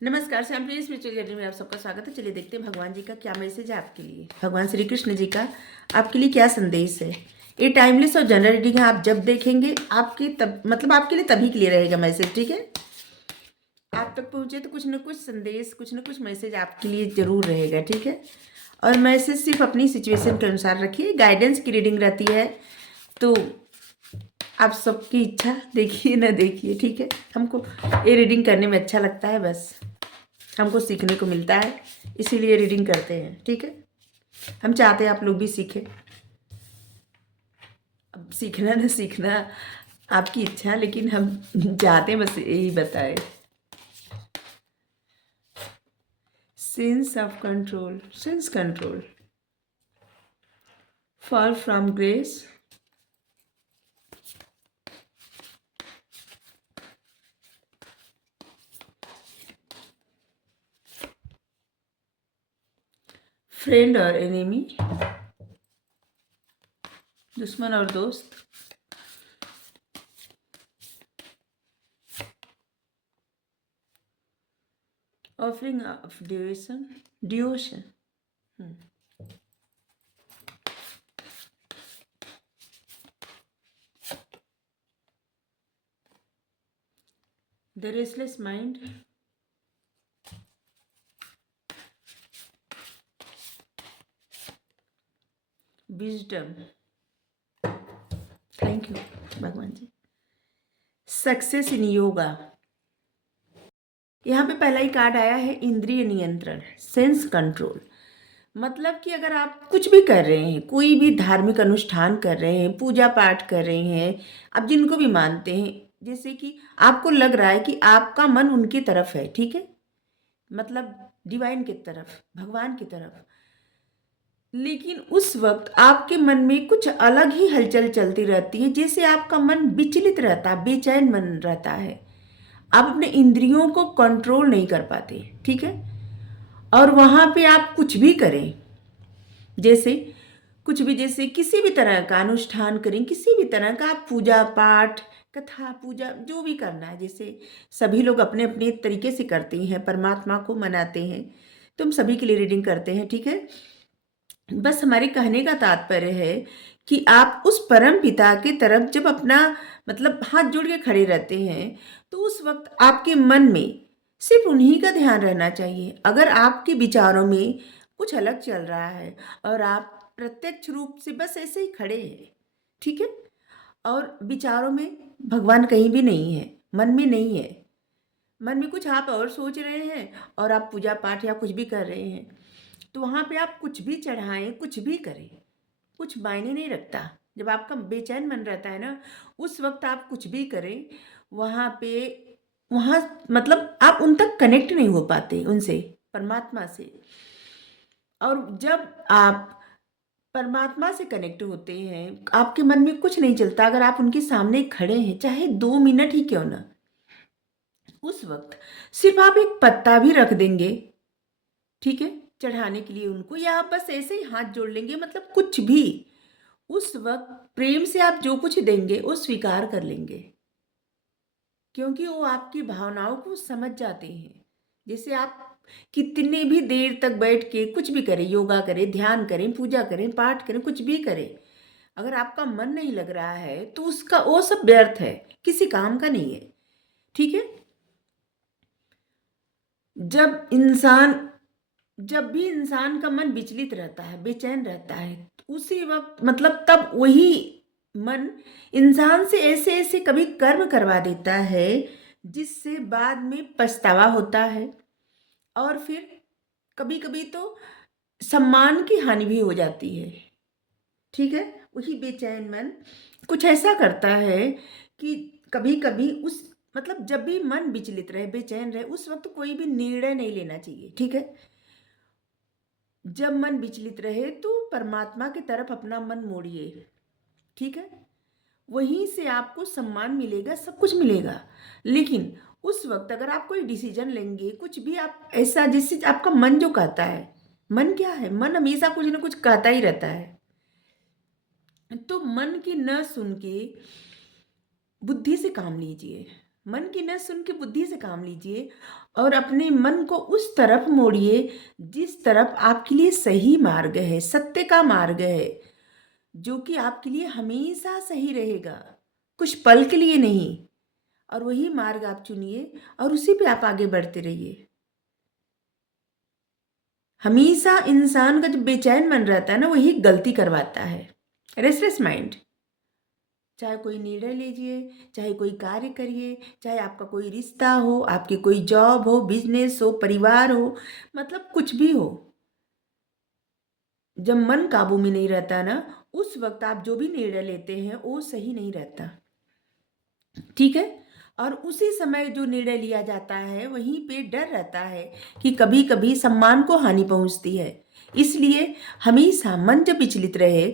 नमस्कार, श्यामप्रिय spiritual journey में आप सबका स्वागत है। चलिए देखते हैं भगवान जी का क्या मैसेज है आपके लिए। भगवान श्री कृष्ण जी का आपके लिए क्या संदेश है। ये टाइमलेस और जनरल रीडिंग है, आप जब देखेंगे आपके तब मतलब आपके लिए तभी के लिए रहेगा मैसेज, ठीक है। आप तक पहुँचे तो कुछ न कुछ संदेश, कुछ न कुछ मैसेज आपके लिए ज़रूर रहेगा, ठीक है। और मैसेज सिर्फ अपनी सिचुएशन के अनुसार रखिए, गाइडेंस की रीडिंग रहती है तो आप सबकी इच्छा, देखिए ना देखिए, ठीक है। हमको ये रीडिंग करने में अच्छा लगता है, बस हमको सीखने को मिलता है, इसीलिए रीडिंग करते हैं, ठीक है। हम चाहते हैं आप लोग भी सीखें। अब सीखना ना सीखना आपकी इच्छा, लेकिन हम चाहते हैं बस यही बताए। Sense of control, sense control, fall from grace, friend और एनिमी, दुश्मन और दोस्त, offering of duration, Duchenne, the restless mind, wisdom, thank you भगवान जी, सक्सेस इन योगा। यहाँ पे पहला ही कार्ड आया है इंद्रिय नियंत्रण, सेंस कंट्रोल। मतलब कि अगर आप कुछ भी कर रहे हैं, कोई भी धार्मिक अनुष्ठान कर रहे हैं, पूजा पाठ कर रहे हैं, आप जिनको भी मानते हैं, जैसे कि आपको लग रहा है कि आपका मन उनकी तरफ है, ठीक है, मतलब डिवाइन की तरफ, भगवान की तरफ, लेकिन उस वक्त आपके मन में कुछ अलग ही हलचल चलती रहती है, जैसे आपका मन विचलित रहता है, बेचैन मन रहता है, आप अपने इंद्रियों को कंट्रोल नहीं कर पाते, ठीक है। और वहाँ पे आप कुछ भी करें, जैसे कुछ भी, जैसे किसी भी तरह का अनुष्ठान करें, किसी भी तरह का आप पूजा पाठ, कथा पूजा जो भी करना है, जैसे सभी लोग अपने अपने तरीके से करते हैं, परमात्मा को मनाते हैं, तो हम सभी के लिए रीडिंग करते हैं, ठीक है। बस हमारे कहने का तात्पर्य है कि आप उस परम पिता की तरफ जब अपना मतलब हाथ जोड़ के खड़े रहते हैं, तो उस वक्त आपके मन में सिर्फ उन्हीं का ध्यान रहना चाहिए। अगर आपके विचारों में कुछ अलग चल रहा है और आप प्रत्यक्ष रूप से बस ऐसे ही खड़े हैं, ठीक है, और विचारों में भगवान कहीं भी नहीं है, मन में नहीं है, मन में कुछ आप और सोच रहे हैं और आप पूजा पाठ या कुछ भी कर रहे हैं, तो वहाँ पे आप कुछ भी चढ़ाएं, कुछ भी करें, कुछ मायने नहीं रखता। जब आपका बेचैन मन रहता है ना, उस वक्त आप कुछ भी करें, वहाँ पे वहाँ मतलब आप उन तक कनेक्ट नहीं हो पाते, उनसे, परमात्मा से। और जब आप परमात्मा से कनेक्ट होते हैं, आपके मन में कुछ नहीं चलता, अगर आप उनके सामने खड़े हैं, चाहे 2 मिनट ही क्यों ना, उस वक्त सिर्फ आप एक पत्ता भी रख देंगे, ठीक है, चढ़ाने के लिए उनको, या आप बस ऐसे ही हाथ जोड़ लेंगे, मतलब कुछ भी, उस वक्त प्रेम से आप जो कुछ देंगे वो स्वीकार कर लेंगे, क्योंकि वो आपकी भावनाओं को समझ जाते हैं। जैसे आप कितने भी देर तक बैठ के कुछ भी करें, योगा करें, ध्यान करें, पूजा करें, पाठ करें, कुछ भी करें, अगर आपका मन नहीं लग रहा है तो उसका वो सब व्यर्थ है, किसी काम का नहीं है, ठीक है। जब भी इंसान का मन विचलित रहता है, बेचैन रहता है, उसी वक्त मतलब तब वही मन इंसान से ऐसे ऐसे कभी कर्म करवा देता है, जिससे बाद में पछतावा होता है, और फिर कभी कभी तो सम्मान की हानि भी हो जाती है, ठीक है। वही बेचैन मन कुछ ऐसा करता है कि कभी कभी उस मतलब जब भी मन विचलित रहे, बेचैन रहे, उस वक्त कोई भी निर्णय नहीं लेना चाहिए, ठीक है। जब मन विचलित रहे तो परमात्मा की तरफ अपना मन मोड़िए, ठीक है, वहीं से आपको सम्मान मिलेगा, सब कुछ मिलेगा। लेकिन उस वक्त अगर आप कोई डिसीजन लेंगे, कुछ भी आप ऐसा जिससे आपका मन जो कहता है, मन क्या है, मन हमेशा कुछ ना कुछ कहता ही रहता है, तो मन की न सुन के बुद्धि से काम लीजिए, मन की न सुन के बुद्धि से काम लीजिए और अपने मन को उस तरफ मोड़िए जिस तरफ आपके लिए सही मार्ग है, सत्य का मार्ग है, जो कि आपके लिए हमेशा सही रहेगा, कुछ पल के लिए नहीं। और वही मार्ग आप चुनिए और उसी पे आप आगे बढ़ते रहिए। हमेशा इंसान का जो बेचैन मन रहता है ना, वही गलती करवाता है। Restless mind. चाहे कोई निर्णय लीजिए, चाहे कोई कार्य करिए, चाहे आपका कोई रिश्ता हो, आपकी कोई जॉब हो, बिजनेस हो, परिवार हो, मतलब कुछ भी हो। जब मन काबू में नहीं रहता ना, उस वक्त आप जो भी निर्णय लेते हैं वो सही नहीं रहता। ठीक है। और उसी समय जो निर्णय लिया जाता है वहीं पे डर रहता है कि कभी कभी सम्मान को हानि पहुंचती है। इसलिए हमेशा मन जब विचलित रहे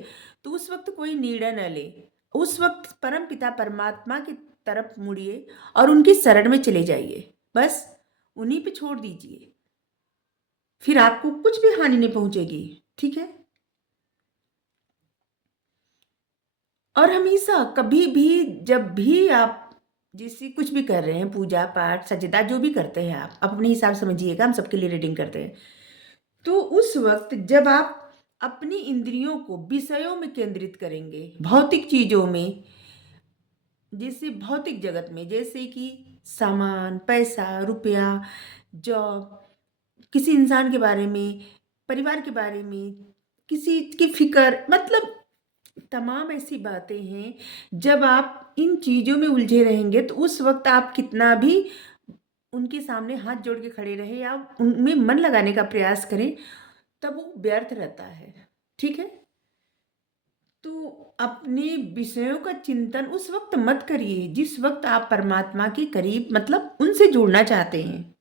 तो उस वक्त कोई निर्णय न ले। उस वक्त परम पिता परमात्मा की तरफ मुड़िए और उनकी शरण में चले जाइए। बस उन्हीं पे छोड़ दीजिए, फिर आपको कुछ भी हानि नहीं पहुंचेगी। ठीक है। और हमेशा कभी भी जब भी आप जैसे कुछ भी कर रहे हैं, पूजा पाठ सजदा जो भी करते हैं, आप अपने हिसाब से समझिएगा, हम सबके लिए रीडिंग करते हैं। तो उस वक्त जब आप अपनी इंद्रियों को विषयों में केंद्रित करेंगे, भौतिक चीजों में, जैसे भौतिक जगत में, जैसे कि सामान, पैसा, रुपया, जॉब, किसी इंसान के बारे में, परिवार के बारे में, किसी की फिक्र, मतलब तमाम ऐसी बातें हैं। जब आप इन चीज़ों में उलझे रहेंगे तो उस वक्त आप कितना भी उनके सामने हाथ जोड़ के खड़े रहे या उनमें मन लगाने का प्रयास करें, तब वो व्यर्थ रहता है। ठीक है। तो अपने विषयों का चिंतन उस वक्त मत करिए जिस वक्त आप परमात्मा के करीब, मतलब उनसे जुड़ना चाहते हैं,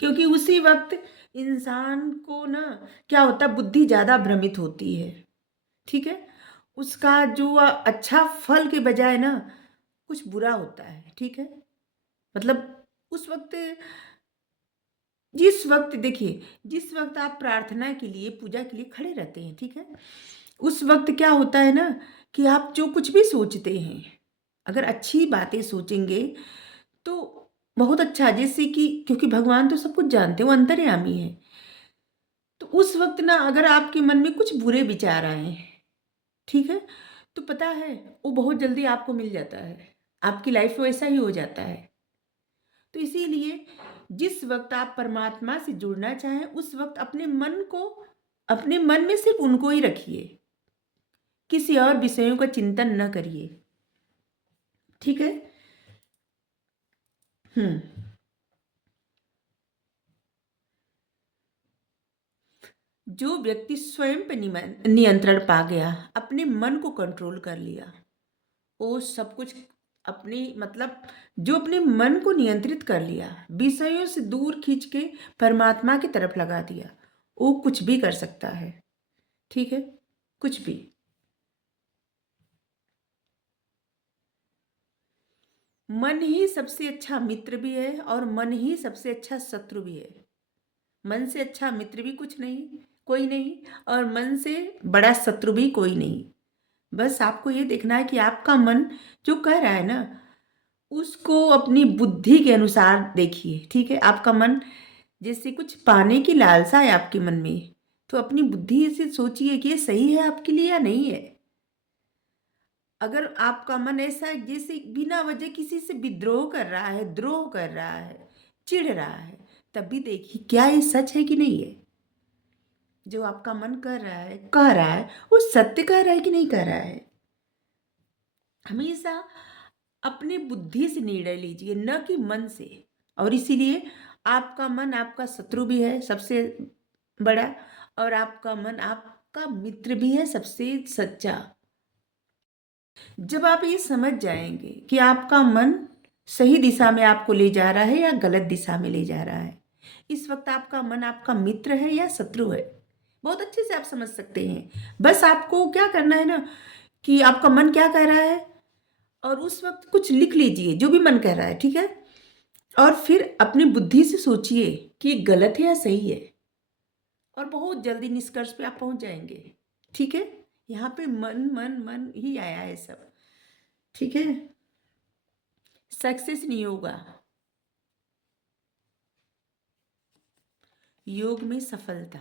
क्योंकि उसी वक्त इंसान को ना क्या होता है, बुद्धि ज़्यादा भ्रमित होती है। ठीक है। उसका जो अच्छा फल के बजाय ना कुछ बुरा होता है। ठीक है। मतलब उस वक्त, जिस वक्त देखिए, जिस वक्त आप प्रार्थना के लिए, पूजा के लिए खड़े रहते हैं, ठीक है, उस वक्त क्या होता है ना कि आप जो कुछ भी सोचते हैं, अगर अच्छी बातें सोचेंगे तो बहुत अच्छा, जैसे कि क्योंकि भगवान तो सब कुछ जानते हैं, वो अंतर्यामी है। तो उस वक्त ना अगर आपके मन में कुछ बुरे विचार आए, ठीक है, तो पता है वो बहुत जल्दी आपको मिल जाता है, आपकी लाइफ में वैसा ही हो जाता है। तो इसीलिए जिस वक्त आप परमात्मा से जुड़ना चाहें उस वक्त अपने मन को, अपने मन में सिर्फ उनको ही रखिए, किसी और विषयों का चिंतन न करिए। ठीक है। हम्म। जो व्यक्ति स्वयं पे नियंत्रण पा गया, अपने मन को कंट्रोल कर लिया, वो सब कुछ अपनी, मतलब जो अपने मन को नियंत्रित कर लिया, विषयों से दूर खींच के परमात्मा की तरफ लगा दिया, वो कुछ भी कर सकता है। ठीक है। कुछ भी। मन ही सबसे अच्छा मित्र भी है और मन ही सबसे अच्छा शत्रु भी है। मन से अच्छा मित्र भी कुछ नहीं, कोई नहीं, और मन से बड़ा शत्रु भी कोई नहीं। बस आपको ये देखना है कि आपका मन जो कह रहा है ना, उसको अपनी बुद्धि के अनुसार देखिए। ठीक है। आपका मन जैसे कुछ पाने की लालसा है आपके मन में, तो अपनी बुद्धि से सोचिए कि ये सही है आपके लिए या नहीं है। अगर आपका मन ऐसा है जैसे बिना वजह किसी से विद्रोह कर रहा है, द्रोह कर रहा है, चिढ़ रहा है, तब भी देखिए क्या ये सच है कि नहीं है। जो आपका मन कर रहा है, कह रहा है, वो सत्य कह रहा है कि नहीं कह रहा है। हमेशा अपने बुद्धि से निर्णय लीजिए, न कि मन से। और इसीलिए आपका मन आपका शत्रु भी है सबसे बड़ा, और आपका मन आपका मित्र भी है सबसे सच्चा। जब आप ये समझ जाएंगे कि आपका मन सही दिशा में आपको ले जा रहा है या गलत दिशा में ले जा रहा है, इस वक्त आपका मन आपका मित्र है या शत्रु है, बहुत अच्छे से आप समझ सकते हैं। बस आपको क्या करना है ना कि आपका मन क्या कह रहा है, और उस वक्त कुछ लिख लीजिए जो भी मन कह रहा है। ठीक है। और फिर अपनी बुद्धि से सोचिए कि गलत है या सही है, और बहुत जल्दी निष्कर्ष पे आप पहुंच जाएंगे। ठीक है। यहाँ पे मन मन मन ही आया है सब। ठीक है। सक्सेस नहीं होगा, योग में सफलता।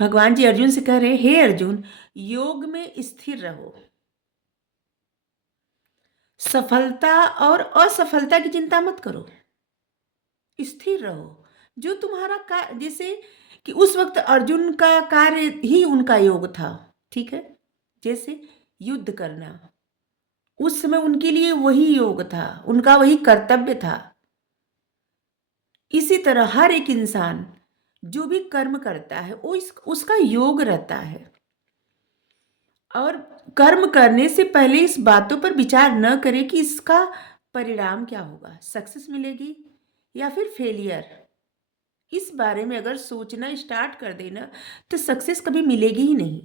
भगवान जी अर्जुन से कह रहे हैं, हे अर्जुन, योग में स्थिर रहो, सफलता और असफलता की चिंता मत करो, स्थिर रहो। जो तुम्हारा जैसे कि उस वक्त अर्जुन का कार्य ही उनका योग था, ठीक है, जैसे युद्ध करना, उस समय उनके लिए वही योग था, उनका वही कर्तव्य था। इसी तरह हर एक इंसान जो भी कर्म करता है वो उसका योग रहता है। और कर्म करने से पहले इस बातों पर विचार न करें कि इसका परिणाम क्या होगा, सक्सेस मिलेगी या फिर फेलियर। इस बारे में अगर सोचना स्टार्ट कर देना तो सक्सेस कभी मिलेगी ही नहीं।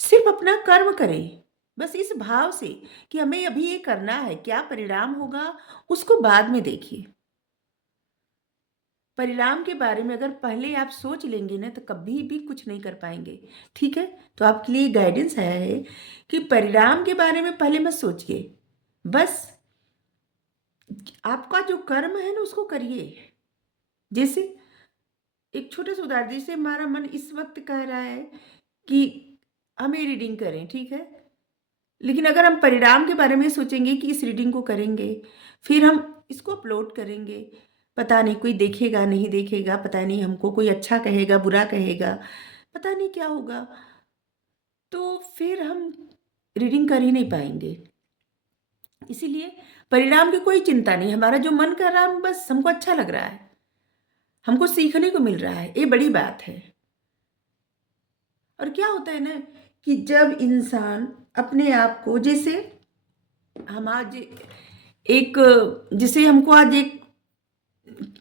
सिर्फ अपना कर्म करें, बस इस भाव से कि हमें अभी ये करना है, क्या परिणाम होगा उसको बाद में देखिए। परिणाम के बारे में अगर पहले आप सोच लेंगे ना तो कभी भी कुछ नहीं कर पाएंगे, ठीक है। तो आपके लिए गाइडेंस आया है कि परिणाम के बारे में पहले मत सोचिए, बस आपका जो कर्म है ना उसको करिए। जैसे एक छोटा सा उदाहरण, जैसे हमारा मन इस वक्त कह रहा है कि हमें रीडिंग करें, ठीक है, लेकिन अगर हम परिणाम के बारे में सोचेंगे कि इस रीडिंग को करेंगे, फिर हम इसको अपलोड करेंगे, पता नहीं कोई देखेगा नहीं देखेगा, पता नहीं हमको कोई अच्छा कहेगा बुरा कहेगा, पता नहीं क्या होगा, तो फिर हम रीडिंग कर ही नहीं पाएंगे। इसीलिए परिणाम की कोई चिंता नहीं, हमारा जो मन कर रहा है बस हमको अच्छा लग रहा है, हमको सीखने को मिल रहा है, ये बड़ी बात है। और क्या होता है ना कि जब इंसान अपने आप को, जैसे हम आज एक, जैसे हमको आज एक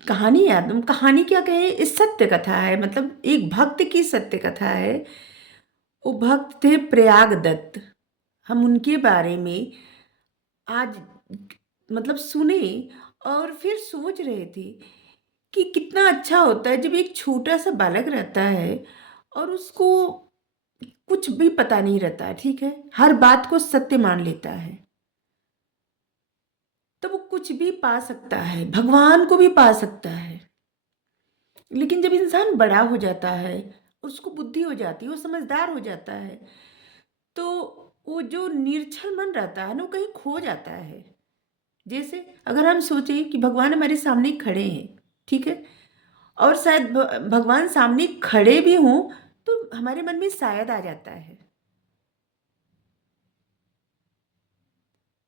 कहानी याद, हम कहानी क्या कहें, इस सत्य कथा है, मतलब एक भक्त की सत्य कथा है। वो भक्त थे प्रयाग दत्त। हम उनके बारे में आज मतलब सुने और फिर सोच रहे थे कि कितना अच्छा होता है जब एक छोटा सा बालक रहता है और उसको कुछ भी पता नहीं रहता है, ठीक है, हर बात को सत्य मान लेता है, तो वो कुछ भी पा सकता है, भगवान को भी पा सकता है। लेकिन जब इंसान बड़ा हो जाता है, उसको बुद्धि हो जाती है, वो समझदार हो जाता है, तो वो जो निर्छल मन रहता है ना वो कहीं खो जाता है। जैसे अगर हम सोचें कि भगवान हमारे सामने खड़े हैं, ठीक है, और शायद भगवान सामने खड़े भी हों तो हमारे मन में शायद आ जाता है।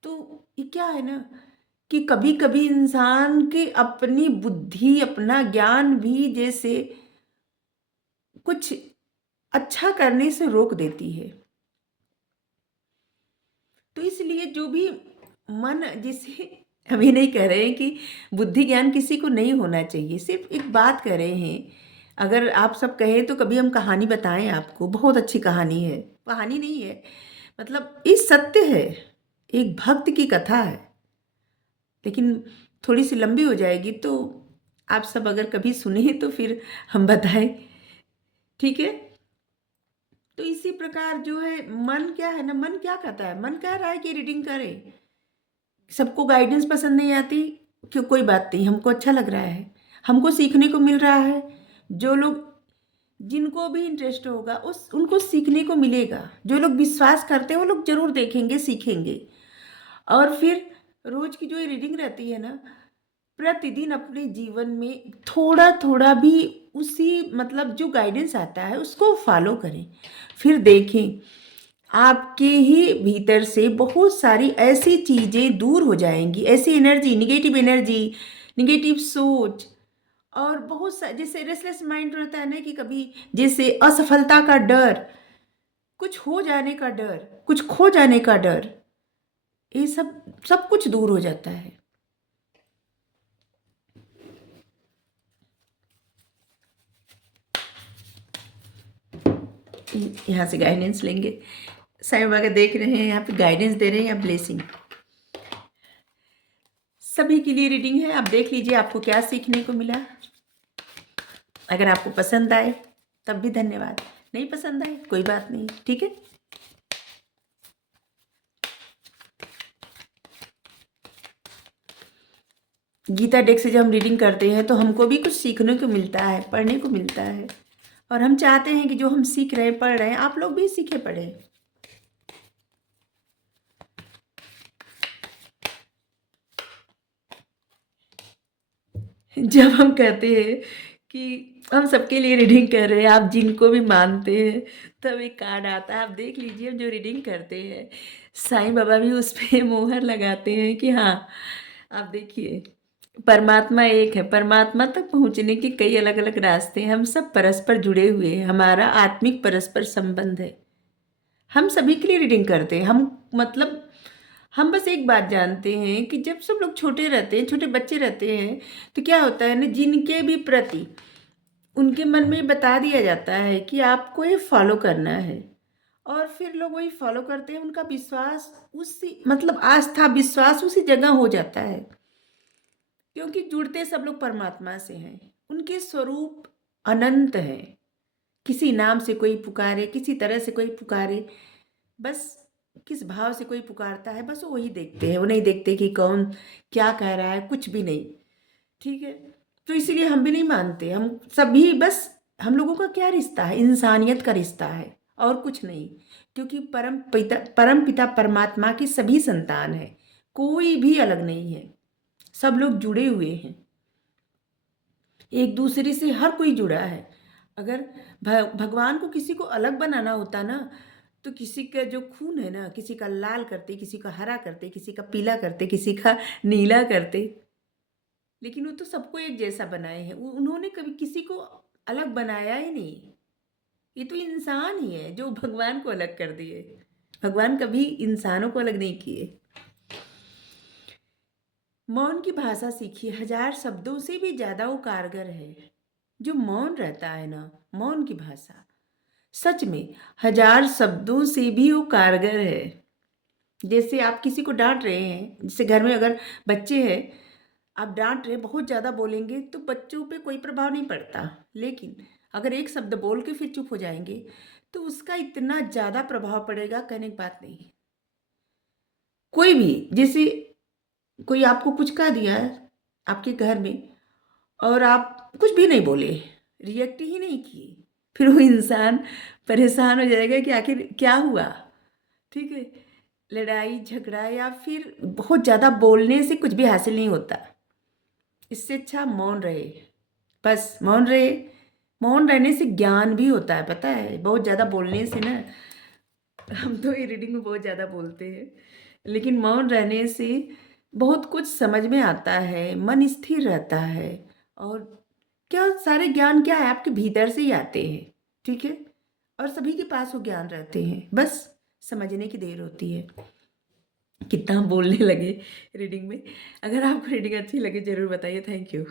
तो ये क्या है ना कि कभी-कभी इंसान की अपनी बुद्धि, अपना ज्ञान भी जैसे कुछ अच्छा करने से रोक देती है। तो इसलिए जो भी मन, जैसे हम ये नहीं कह रहे हैं कि बुद्धि ज्ञान किसी को नहीं होना चाहिए, सिर्फ एक बात कह रहे हैं। अगर आप सब कहें तो कभी हम कहानी बताएं आपको, बहुत अच्छी कहानी है, कहानी नहीं है, मतलब ये सत्य है, एक भक्त की कथा है, लेकिन थोड़ी सी लंबी हो जाएगी, तो आप सब अगर कभी सुने तो फिर हम बताएं, ठीक है। तो इसी प्रकार जो है मन क्या है ना, मन क्या कहता है, मन कह रहा है कि रीडिंग करें, सबको गाइडेंस पसंद नहीं आती, क्यों, कोई बात नहीं, हमको अच्छा लग रहा है, हमको सीखने को मिल रहा है। जो लोग, जिनको भी इंटरेस्ट होगा उस उनको सीखने को मिलेगा, जो लोग विश्वास करते हैं वो लोग जरूर देखेंगे, सीखेंगे। और फिर रोज की जो ये रीडिंग रहती है ना, प्रतिदिन अपने जीवन में थोड़ा थोड़ा भी उसी मतलब जो गाइडेंस आता है उसको फॉलो करें, फिर देखें आपके ही भीतर से बहुत सारी ऐसी चीज़ें दूर हो जाएंगी, ऐसी एनर्जी, निगेटिव सोच, और बहुत सा जैसे रेस्टलेस माइंड रहता है ना कि कभी जैसे असफलता का डर, कुछ हो जाने का डर, कुछ खो जाने का डर, ये सब सब कुछ दूर हो जाता है। यहाँ से गाइडेंस लेंगे, साईं बाबा देख रहे हैं, यहाँ पे गाइडेंस दे रहे हैं या ब्लेसिंग, सभी के लिए रीडिंग है, आप देख लीजिए आपको क्या सीखने को मिला। अगर आपको पसंद आए तब भी धन्यवाद, नहीं पसंद आए कोई बात नहीं, ठीक है। गीता डेस्क से जब हम रीडिंग करते हैं तो हमको भी कुछ सीखने को मिलता है, पढ़ने को मिलता है। और हम चाहते हैं कि जो हम सीख रहे हैं, पढ़ रहे हैं, आप लोग भी सीखे पढ़े। जब हम कहते हैं कि हम सबके लिए रीडिंग कर रहे हैं, आप जिनको भी मानते हैं, तब एक कार्ड आता है, आप देख लीजिए। हम जो रीडिंग करते हैं, साईं बाबा भी उस पे मोहर लगाते हैं कि हाँ, आप देखिए, परमात्मा एक है। परमात्मा तक पहुंचने के कई अलग अलग रास्ते हैं। हम सब परस्पर जुड़े हुए हैं, हमारा आत्मिक परस्पर संबंध है। हम सभी के लिए रीडिंग करते हैं। हम बस एक बात जानते हैं कि जब सब लोग छोटे रहते हैं, छोटे बच्चे रहते हैं, तो क्या होता है ना, जिनके भी प्रति उनके मन में बता दिया जाता है कि आपको ये फॉलो करना है, और फिर लोग वही फॉलो करते हैं। उनका विश्वास उसी, मतलब आस्था विश्वास उसी जगह हो जाता है, क्योंकि जुड़ते सब लोग परमात्मा से हैं। उनके स्वरूप अनंत हैं। किसी नाम से कोई पुकारे, किसी तरह से कोई पुकारे, बस किस भाव से कोई पुकारता है, बस वो वही देखते हैं। वो नहीं देखते कि कौन क्या कह रहा है, कुछ भी नहीं। ठीक है, तो इसीलिए हम भी नहीं मानते। हम सभी बस, हम लोगों का क्या रिश्ता है, इंसानियत का रिश्ता है, और कुछ नहीं। क्योंकि परम पिता परमात्मा की सभी संतान है, कोई भी अलग नहीं है। सब लोग जुड़े हुए हैं, एक दूसरे से हर कोई जुड़ा है। अगर भगवान को किसी को अलग बनाना होता ना, तो किसी का जो खून है ना, किसी का लाल करते, किसी का हरा करते, किसी का पीला करते, किसी का नीला करते। लेकिन वो तो सबको एक जैसा बनाए हैं। उन्होंने कभी किसी को अलग बनाया ही नहीं। ये तो इंसान ही है जो भगवान को अलग कर दिए। भगवान कभी इंसानों को अलग नहीं किए। मौन की भाषा सीखिए, 1000 शब्दों से भी ज़्यादा वो कारगर है। जो मौन रहता है ना, मौन की भाषा सच में 1000 शब्दों से भी वो कारगर है। जैसे आप किसी को डांट रहे हैं, जैसे घर में अगर बच्चे हैं, आप डांट रहे, बहुत ज़्यादा बोलेंगे तो बच्चों पे कोई प्रभाव नहीं पड़ता। लेकिन अगर एक शब्द बोल के फिर चुप हो जाएंगे, तो उसका इतना ज़्यादा प्रभाव पड़ेगा, कहने की बात नहीं। कोई भी, जैसे कोई आपको कुछ कह दिया है आपके घर में, और आप कुछ भी नहीं बोले, रिएक्ट ही नहीं किए, फिर वो इंसान परेशान हो जाएगा कि आखिर क्या हुआ। ठीक है, लड़ाई झगड़ा या फिर बहुत ज़्यादा बोलने से कुछ भी हासिल नहीं होता। इससे अच्छा मौन रहे, बस मौन रहे। मौन रहने से ज्ञान भी होता है, पता है। बहुत ज़्यादा बोलने से ना, हम तो ये रीडिंग में बहुत ज़्यादा बोलते हैं, लेकिन मौन रहने से बहुत कुछ समझ में आता है, मन स्थिर रहता है। और क्या, सारे ज्ञान क्या है, आपके भीतर से ही आते हैं। ठीक है, और सभी के पास वो ज्ञान रहते हैं, बस समझने की देर होती है। कितना हम बोलने लगे रीडिंग में। अगर आपको रीडिंग अच्छी लगे ज़रूर बताइए। Thank you.